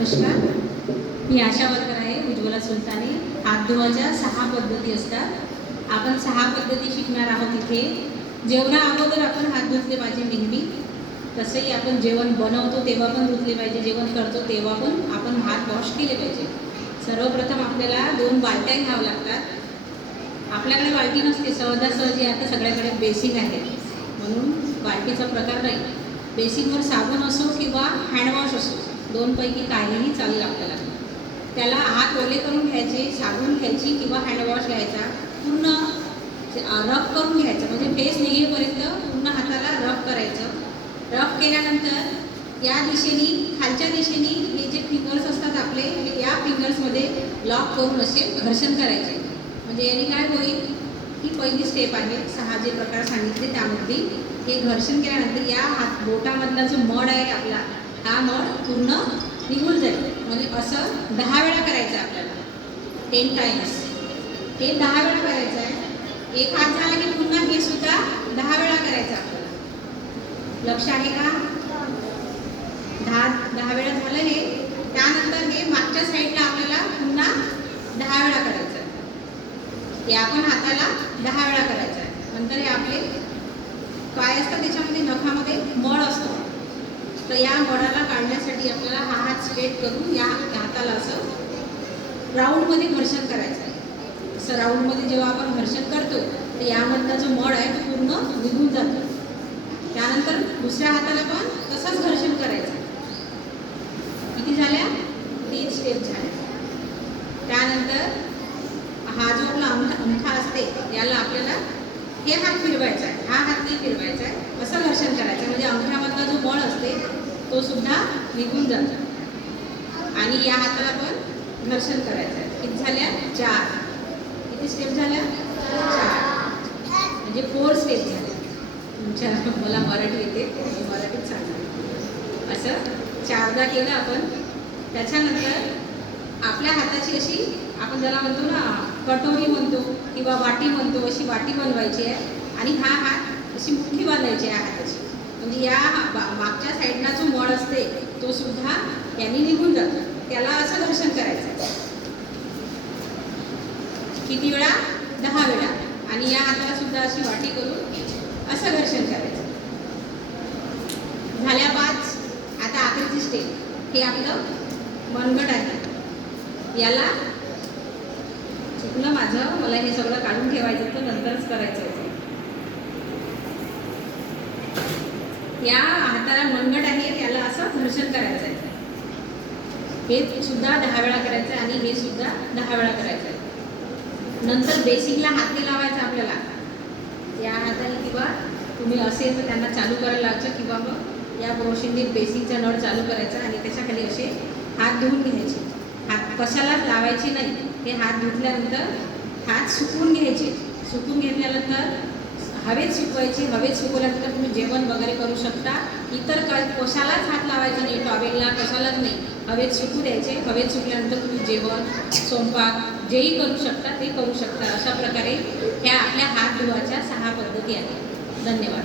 नमस्कार, मी आशा वर्कर आहे उज्ज्वला सुलताने। हात धुवायच्या 6 पद्धती असतात। आपण 6 पद्धती शिकणार आहोत इथे। जेवणा अगोदर आपण हात धुतले पाहिजे नेहमी। तसंही आपण जेवण बनवतो तेव्हा पण धुतले पाहिजे, जेवण करतो तेव्हा पण आपण हात वॉश केले पाहिजे। सर्वप्रथम आपल्याला 2 बाल्ट्या घ्याव्या लागतात। आपल्याकडे बाल्टी नसते, सहजासहजी आता सगळ्याकडे बेसिन आहे म्हणून बाल्टीचा प्रकार नाही। बेसिनवर साबण असो किंवा हँडवॉश असो, 2 पैकी काहीही चालेल आपल्याला। त्याला हात ओले करून घ्यायचे, साबण घ्यायची किंवा हँडवॉश घ्यायचा, पूर्ण रफ करून घ्यायचं, म्हणजे फेस निघेपर्यंत पूर्ण हाताला रफ करायचं। रफ केल्यानंतर या दिशेने, खालच्या दिशेने हे जे फिंगर्स असतात आपले, या फिंगर्समध्ये लॉक करून असे घर्षण करायचे। म्हणजे याने काय होईल, ही पहिली स्टेप आहे। 6 जे प्रकार सांगितले त्यामध्ये हे घर्षण केल्यानंतर या हात बोटामधला जो मड आहे आपला, हा मड पूर्ण निघून जाईल। म्हणजे असं 10 वेळा करायचं आहे आपल्याला, 10 टाइम्स। हे 10 वेळा करायचं आहे। एक हात झाला की पुन्हा हे सुद्धा 10 वेळा करायचं आपल्याला। लक्ष आहे का? 10 वेळा झालं हे। त्यानंतर हे मागच्या साईडला आपल्याला पुन्हा 10 वेळा करायचं आहे। हे आपण हाताला 10 वेळा करायचं आहे। नंतर हे आपले काय असतं, त्याच्यामध्ये नखामध्ये मळ असतो, तर या मळाला काढण्यासाठी आपल्याला हा हात स्ट्रेट करून या हाताला असं राऊंडमध्ये घर्षण करायचं आहे। असं राऊंडमध्ये जेव्हा आपण घर्षण करतो तर यामधला जो मळ आहे तो पूर्ण निघून जातो। त्यानंतर दुसऱ्या हाताला पण तसंच घर्षण करायचं। किती झाल्या? 3 स्टेप झाल्या। त्यानंतर हा जो आपला अंगठा असते याला आपल्याला हे हात फिरवायचा आहे, हा हात नाही फिरवायचा आहे, असं घर्षण करायचं, म्हणजे अंगठ्यामधला जो मळ असते तो सुद्धा निघून जातो। आणि या हाताला पण घर्षण करायचं आहे। किती झाल्या? 4। किती स्टेप झाल्या? 4, म्हणजे 4 स्टेप झाल्या। तुमच्या मला मराठी येते, मी मराठीत सांगते। असं 4दा केलं आपण। त्याच्यानंतर आपल्या हाताची अशी, आपण ज्याला म्हणतो ना कटोरी म्हणतो किंवा वाटी म्हणतो, अशी वाटी बनवायची आहे आणि हा हात अशी मुठ्ठी बांधायची आहे हाताची, म्हणजे या मागच्या साईडला जो मळ असते तो सुद्धा यांनी निघून जातो। त्याला असं घर्षण करायचं। किती वेळा? 10 वेळा। आणि या हाताला सुद्धा अशी वाटी करून असं घर्षण करायचं। झाल्या 5। आता आखरीची स्टेप, हे आपलं मनगट आहे। याला चुकलं माझं, मला हे सगळं काढून ठेवायचं होतं, नंतरच करायचं होतं। या हाताला मनगट आहे, त्याला असं घर्षण करायचं आहे। हे सुद्धा 10 वेळा करायचं आहे आणि हे सुद्धा 10 वेळा करायचं आहे। नंतर बेसिकला हात नाही लावायचा आपल्याला। या हाताने किंवा तुम्ही असेल तर त्यांना चालू करायला लावायचं, किंवा मग या ब्रोशीने बेसिकचा नळ चालू करायचा आणि त्याच्याखाली असे हात धुवून घ्यायचे। हात कशालाच लावायचे नाही। हे हात धुतल्यानंतर हात सुकवून घ्यायचे। सुकून घेतल्यानंतर हवेत सुकवायची। हवेत सुकवल्यानंतर तुम्ही जेवण वगैरे करू शकता। इतर कशालाच हात लावायचा नाही, टॉवेलला कशालाच नाही, हवेत सुकू द्यायचे। हवेत सुकल्यानंतर तुम्ही जेवण, स्वयंपाक जेही करू शकता ते करू शकता। अशा प्रकारे ह्या आपल्या हात धुवायच्या 6 पद्धती आहेत। धन्यवाद।